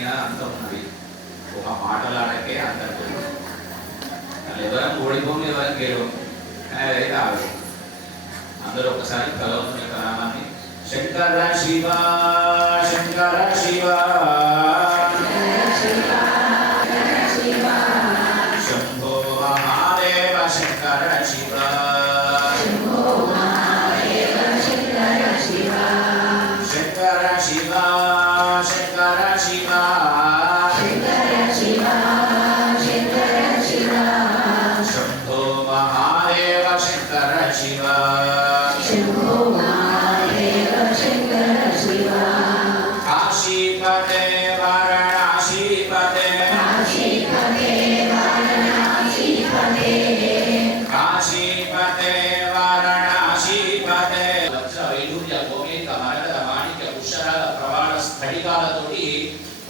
ఆటకైనా అంత ఉన్నది ఒక మాటలాడకే అంత లేదు వాళ్ళు ఎవరం ఓడిపోము ఎవరం గెలవం కానీ అదైతే ఆగదు. అందరూ ఒకసారి భగవంతుని యొక్క నామాన్ని శంకర శివ శంకర శివ. వారణాసీపతే కాశీపతే వారణాసీపతే లక్ష వైడూర్య మరకత మాణిక్య పుష్కరాల ప్రవాణ స్ఫటికాలతోటి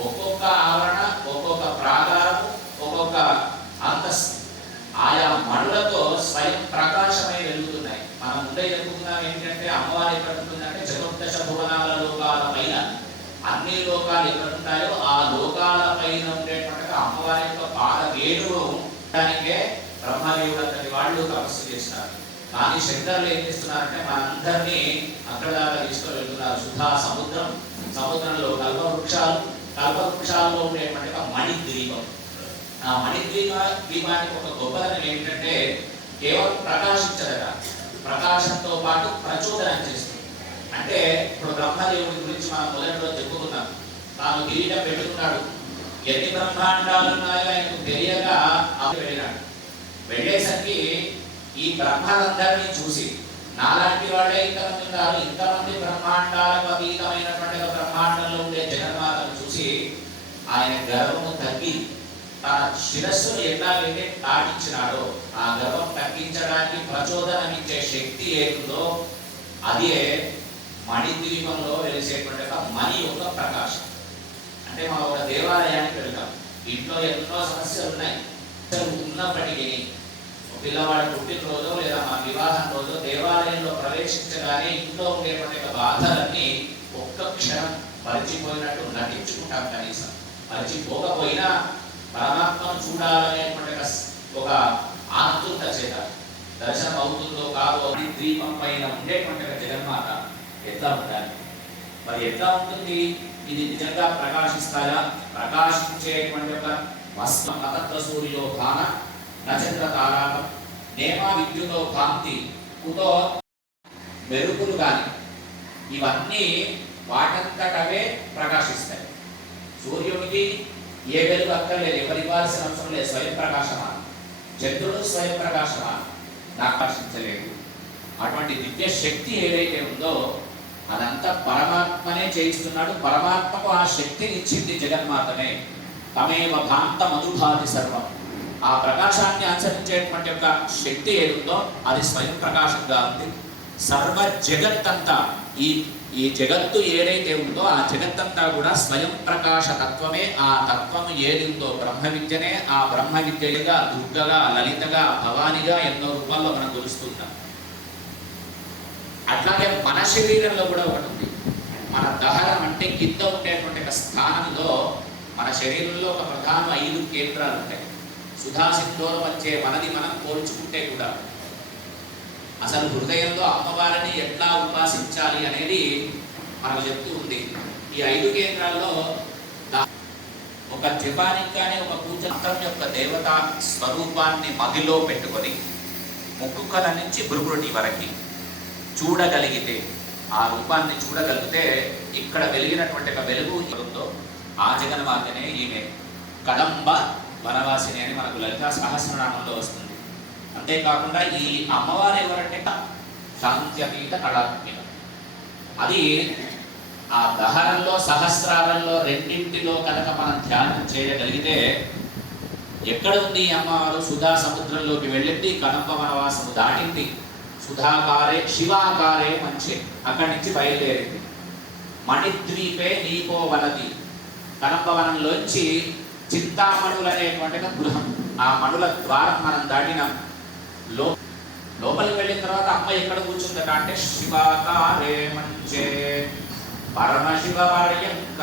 ఒక్కొక్క ఆవరణ ఒక్కొక్క ప్రాకారం ఒక్కొక్క అంతస్ ఆయా మణులతో స్వయం ప్రకాశమై వెలుగుతున్నాయి. మనం ముందే చెప్పుకున్నాం ఏంటంటే అమ్మవారు ఎక్కడ ఉంటుందంటే చతుర్దశ భువనాల లోకాల పైన. అన్ని లోకాలు ఎక్కడ ఉంటాయో ఆ లోకాల పైన ఉండేటువంటి అమ్మవారి యొక్క పాద వేణువు ఉండడానికే బ్రహ్మదేవుడు అతని వాళ్ళు తపస్సు చేస్తారు. కానీ శంకర్లు ఏం చేస్తున్నారంటే మనందరినీ అక్కడ దాకా తీసుకొని వెళ్తున్నారు. సుధా సముద్రం సముద్రంలో కల్ప వృక్షాలు కల్ప వృక్షాల్లో ఉండేటువంటి ఒక మణి ద్వీపం ఆ మణిద్వీప దీపానికి ఒక గొప్పతనం ఏంటంటే కేవలం ప్రకాశించదట. ప్రకాశంతో పాటు ప్రచోదనం చేస్తుంది. అంటే ఇప్పుడు బ్రహ్మదేవుడి గురించి మనం మొదటిలో చెప్పుకున్నాం. తాను కిరీటం పెట్టుకున్నాడు. ఎన్ని బ్రహ్మాండాలు ఉన్నాయో ఆయనకు తెలియక అవి వెళ్ళాడు వెళ్ళేసరికి ఈ బ్రహ్మలందరినీ చూసి నాలాంటి వాళ్ళే ఇంతమంది ఉన్నారు. ఇంతమంది బ్రహ్మాండాలకు అతీతమైనటువంటి బ్రహ్మాండంలో ఉండే జగన్మాతను చూసి ఆయన గర్వము తగ్గి తన శిరస్సును ఎట్లాగైతే తాటించినాడో ఆ గర్వం తగ్గించడానికి ప్రచోదనమిచ్చే శక్తి ఏదో అదే మణిద్వీపంలో వెలిసేటువంటి ఒక మణి యొక్క ప్రకాశం. అంటే మనం ఒక దేవాలయానికి వెళ్తాం. ఇంట్లో ఎన్నో సమస్యలు ఉన్నాయి. ఉన్నప్పటికీ పిల్లవాడు పిల్లవాడి పుట్టినరోజో లేదా మా వివాహం రోజో దేవాలయంలో ప్రవేశించగానే ఇంట్లో ఉండేటువంటి బాధలన్నీ ఒక్క క్షణం మరిచిపోయినట్టు నటించుకుంటాం కనీసం. మరిచిపోకపోయినా పరమాత్మను చూడాలనేటువంటి ఒక ఆతృత చేత. దర్శనం అవుతుందో కాదో ద్వీపం పైన ఉండేటువంటి జగన్మాత ఎట్లా ఉండాలి? మరి ఎట్లా ఉంటుంది? ఇది నిజంగా ప్రకాశిస్తాయా? ప్రకాశించేటువంటి ఒక భస్మ నతత్వ సూర్యో భాన నచంద్ర తారాటం నేమా విద్యుతో కాంతి కుతో మెరుపులు కానీ ఇవన్నీ వాటంతటవే ప్రకాశిస్తాయి. సూర్యునికి ఏ వెలుగు అక్కర్లేదు ఎవరు ఇవ్వాల్సిన అవసరం లేదు స్వయం ప్రకాశమాన. చంద్రుడు స్వయం ప్రకాశమాన. ఆకర్షించలేదు అటువంటి దివ్య శక్తి ఏదైతే ఉందో అదంతా పరమాత్మనే చేయిస్తున్నాడు. పరమాత్మకు ఆ శక్తిని ఇచ్చింది జగన్మాతనే. తమేవ భాంత మధుభాతి సర్వం. ఆ ప్రకాశాన్ని ఆచరించేటువంటి యొక్క శక్తి ఏదుందో అది స్వయం ప్రకాశంగా ఉంది. సర్వ జగత్తంతా ఈ ఈ జగత్తు ఏదైతే ఉందో ఆ జగత్తంతా కూడా స్వయం ప్రకాశ తత్వమే. ఆ తత్వం ఏది ఉందో బ్రహ్మ విద్యనే ఆ బ్రహ్మ విద్యగా దుర్గగా లలితగా భవానిగా ఎన్నో రూపాల్లో మనం కొలుస్తుంటాం అట్లాగే మన శరీరంలో కూడా ఒకటి ఉంది మన దహనం అంటే కింద ఉండేటువంటి ఒక స్థానంలో మన శరీరంలో ఒక ప్రధాన ఐదు కేంద్రాలు ఉంటాయి. సుధాసింధోరం వచ్చే మనది మనం పోల్చుకుంటే కూడా అసలు హృదయంలో అమ్మవారిని ఎట్లా ఉపాసించాలి అనేది మనకు చెప్తూ ఉంది. ఈ ఐదు కేంద్రాల్లో ఒక జపానికి కానీ ఒక పూజ యొక్క దేవత స్వరూపాన్ని మదిలో పెట్టుకొని ముక్కుకల నుంచి భృగుడి వరకు చూడగలిగితే ఆ రూపాన్ని చూడగలిగితే ఇక్కడ వెలిగినటువంటి ఒక వెలుగు ఉందో ఆ జగన్మాతనే ఈమె. కదంబ వనవాసిని అని మనకు లలితా సహస్రనామంలో వస్తుంది. అంతేకాకుండా ఈ అమ్మవారు ఎవరంటే శాంత్యతీత కళాత్మిక అది ఆ దహనంలో సహస్రాలలో రెండింటిలో కనుక మనం ధ్యానం చేయగలిగితే ఎక్కడ ఉంది ఈ అమ్మవారు? సుధా సముద్రంలోకి వెళ్ళింది కదంబ వనవాసము దాటింది. సుధాకారే శివాకారే మంచి. అక్కడి నుంచి బయలుదేరింది. మణిద్వీపే నీపో వనది. కనంబవనంలోంచి చింతామణులు అనేటువంటి గృహం. ఆ మణుల ద్వారం మనం దాటినాం. లో లోపలికి వెళ్ళిన తర్వాత అమ్మ ఎక్కడ కూర్చుందట అంటే శివాకారే మంచే. పరమశివ పర్యంక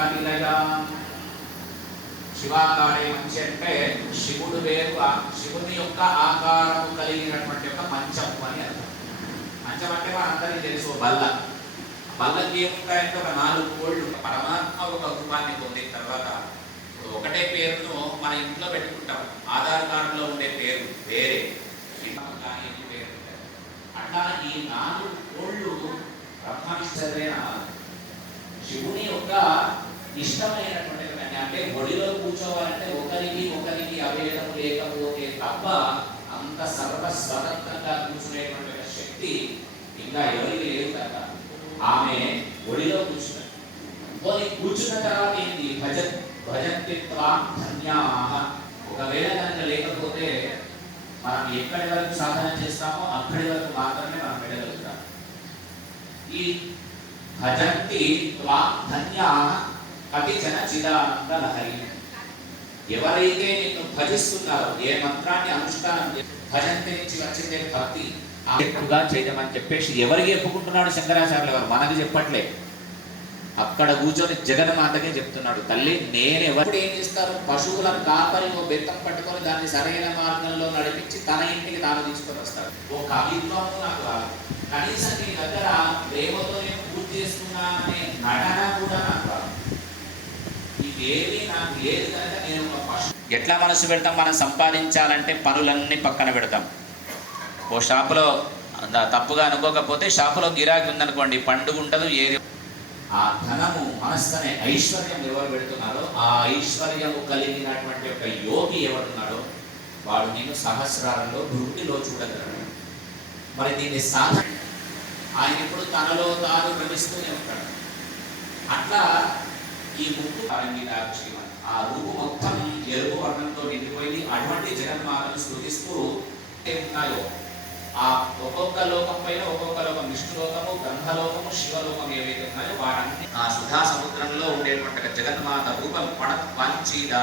శివాకారే మంచి అంటే శివుడు వేరు. శివుని యొక్క ఆకారము కలిగినటువంటి యొక్క మంచము అని అర్థం. మంచం అంటే మనందరికీ తెలుసు బల్ల. బల్లకి ఏముంటాయంటే ఒక నాలుగు కోళ్ళు పరమాత్మ ఒక రూపాన్ని పొందిన తర్వాత ఒకటే పేరును మన ఇంట్లో పెట్టుకుంటాం. ఆధార్ కార్డులో ఉండే పేరు వేరే. పేరు అట్లా ఈ నాలుగు కోళ్ళు బ్రహ్మనిష్టమైన శివుని యొక్క ఇష్టమైనటువంటి అంటే ఒడిలో కూర్చోవాలంటే ఒకరికి ఒకరికి అభేదం లేకపోతే తప్ప అంత సర్వ స్వతంత్రంగా కూర్చునేటువంటి శక్తి ఇంకా ఎవరికి లేదు కదా ఆమె ఒడిలో కూర్చున్నది పోనీ కూర్చున్న తర్వాత ఏంటి? భజ భజంతిత్వా ధన్యాహ. ఒకవేళ కనుక లేకపోతే మనం ఎక్కడి వరకు సాధన చేస్తామో అక్కడి వరకు మాత్రమే మనం వెళ్ళగలుగుతాం. ఈ భజంతి త్వా ధన్యా కతిచన చిదానంద లహరి. ఎవరైతే నిన్ను భజిస్తున్నారో ఏ మంత్రాన్ని అనుష్ఠానం భజంతి నుంచి వచ్చిందే భక్తి ఎక్కువగా చేయమని చెప్పేసి ఎవరికి చెప్పుకుంటున్నాడు శంకరాచార్యులు గారు? మనకి చెప్పట్లే. అక్కడ కూర్చొని జగన్మాతకే చెప్తున్నాడు తల్లి నేను ఎవరు ఏం చేస్తారు? పశువుల కాపరి ఓ బెత్తం పట్టుకొని దాన్ని సరైన మార్గంలో నడిపించి తన ఇంటికి తాను తీసుకొని వస్తాడు. ఓ కవిత్వం నాకు రాదు. కనీసం నీ దగ్గర ప్రేమతో నేను పూర్తి చేసుకున్నా అనే నటన కూడా నాకు రాదు. ఇదేవి నాకు లేదు కనుక నేను ఒక పశు ఎట్లా మనసు పెడతాం? మనం సంపాదించాలంటే పనులన్నీ పక్కన పెడతాం. ఓ షాపులో తప్పుగా అనుకోకపోతే షాపులో గిరాకీ ఉందనుకోండి పండుగ ఉండదు ఏది ఆ ధనము మనస్సు అనే ఐశ్వర్యం ఎవరు పెడుతున్నారో ఆ ఐశ్వర్యము కలిగినటువంటి ఒక యోగి ఎవరున్నాడో వాడు నేను సహస్రాలలో భృతిలో చూడగలను మరి దీన్ని సాధన ఆయన ఇప్పుడు తనలో తాను భ్రమిస్తూనే ఉంటాడు. అట్లా ఈ ముక్కు పరంగితాక్షి ఆ రూపు మొత్తం ఎరుపు వర్ణంతో నిండిపోయి అటువంటి జగన్మాతను స్థుతిస్తూ ఉన్నాయో ఆ ఒక్కొక్క లోకం పైన ఒక్కొక్క లోకం విష్ణులోకము బ్రహ్మలోకము శివలోకం ఏవైతే ఉన్నాయో వాటన్ని ఆ సుధా సముద్రంలో ఉండేటువంటి జగన్మాత రూపం పణ పంచీద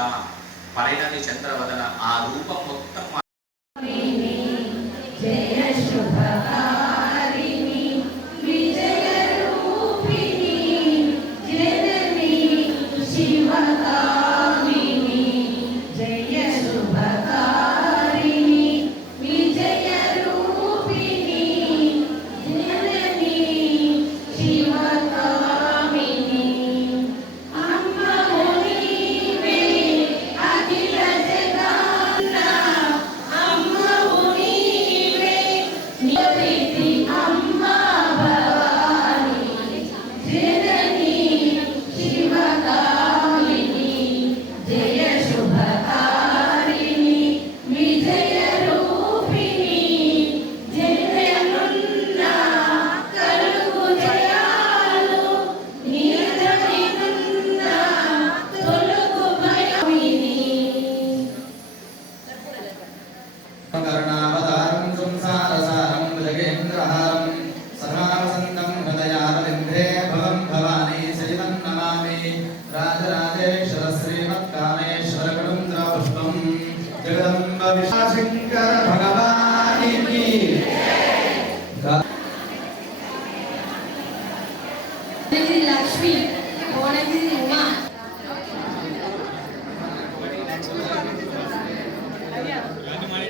పరిణతి చంద్రవదన ఆ రూపం మొత్తం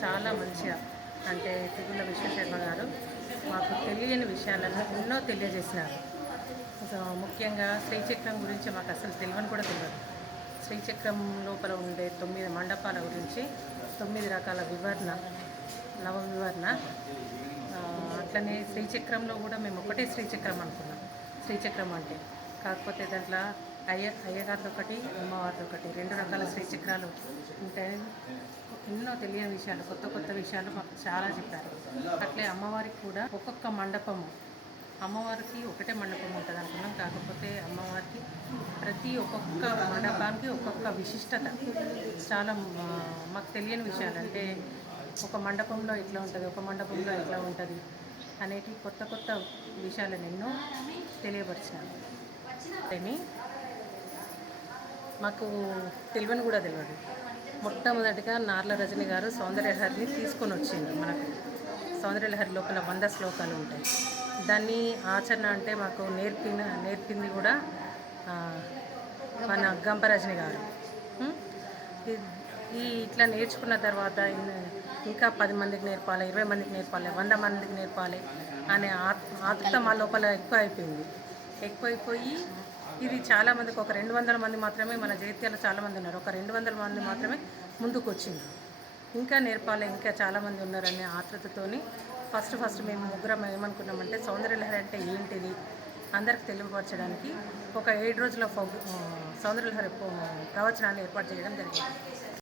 చాలా మంచిగా అంటే తిరుగుల విశ్వశర్మ గారు మాకు తెలియని విషయాలను ఎన్నో తెలియజేసినారు. సో ముఖ్యంగా శ్రీచక్రం గురించి మాకు అసలు తెలియని కూడా తెలియదు. శ్రీచక్రం లోపల ఉండే తొమ్మిది మండపాల గురించి తొమ్మిది రకాల వివరణ నవ వివరణ అట్లనే శ్రీచక్రంలో కూడా మేము ఒకటే శ్రీచక్రం అనుకున్నాం. శ్రీచక్రం అంటే కాకపోతే దాంట్లో అయ్య అయ్యగారిది ఒకటి అమ్మవారిది ఒకటి రెండు రకాల శ్రీచక్రాలు ఉంటాయి. ఎన్నో తెలియని విషయాలు కొత్త కొత్త విషయాలు మాకు చాలా చెప్పారు. అట్లే అమ్మవారికి కూడా ఒక్కొక్క మండపము. అమ్మవారికి ఒకటే మండపం ఉంటుంది అనుకున్నాం. కాకపోతే అమ్మవారికి ప్రతి ఒక్కొక్క మండపానికి ఒక్కొక్క విశిష్టత. చాలా మాకు తెలియని విషయాలు. అంటే ఒక మండపంలో ఇట్లా ఉంటుంది ఒక మండపంలో ఇట్లా ఉంటుంది అనేటి కొత్త కొత్త విషయాలను ఎన్నో తెలియపరిచినాను అని మాకు తెలివని కూడా తెలియదు. మొట్టమొదటిగా నార్ల రజని గారు సౌందర్యలహరిని తీసుకొని వచ్చింది మనకు. సౌందర్యలహరి లోపల వంద శ్లోకాలు ఉంటాయి. దాన్ని ఆచరణ అంటే మాకు నేర్పిన నేర్పింది కూడా మన గంపరజని గారు. ఈ- ఇట్లా నేర్చుకున్న తర్వాత ఇంకా పది మందికి నేర్పాలి ఇరవై మందికి నేర్పాలి వంద మందికి నేర్పాలి అనే ఆత్- ఆతృత మా లోపల ఎక్కువ అయిపోయింది ఎక్కువైపోయి ఇది చాలా మందికి ఒక రెండు వందల మంది మాత్రమే మన జైత్యాలు చాలామంది ఉన్నారు. ఒక రెండు వందల మంది మాత్రమే ముందుకు వచ్చింది ఇంకా నేర్పాలి ఇంకా చాలామంది ఉన్నారనే ఆతృతతోని ఫస్ట్ ఫస్ట్ మేము ముగ్గురం ఏమనుకున్నామంటే సౌందర్యలహరి అంటే ఏంటిది అందరికి తెలియపరచడానికి ఒక ఏడు రోజుల ఫౌ- సౌందర్యలహరి ప్రవచనాన్ని ఏర్పాటు చేయడం జరిగింది.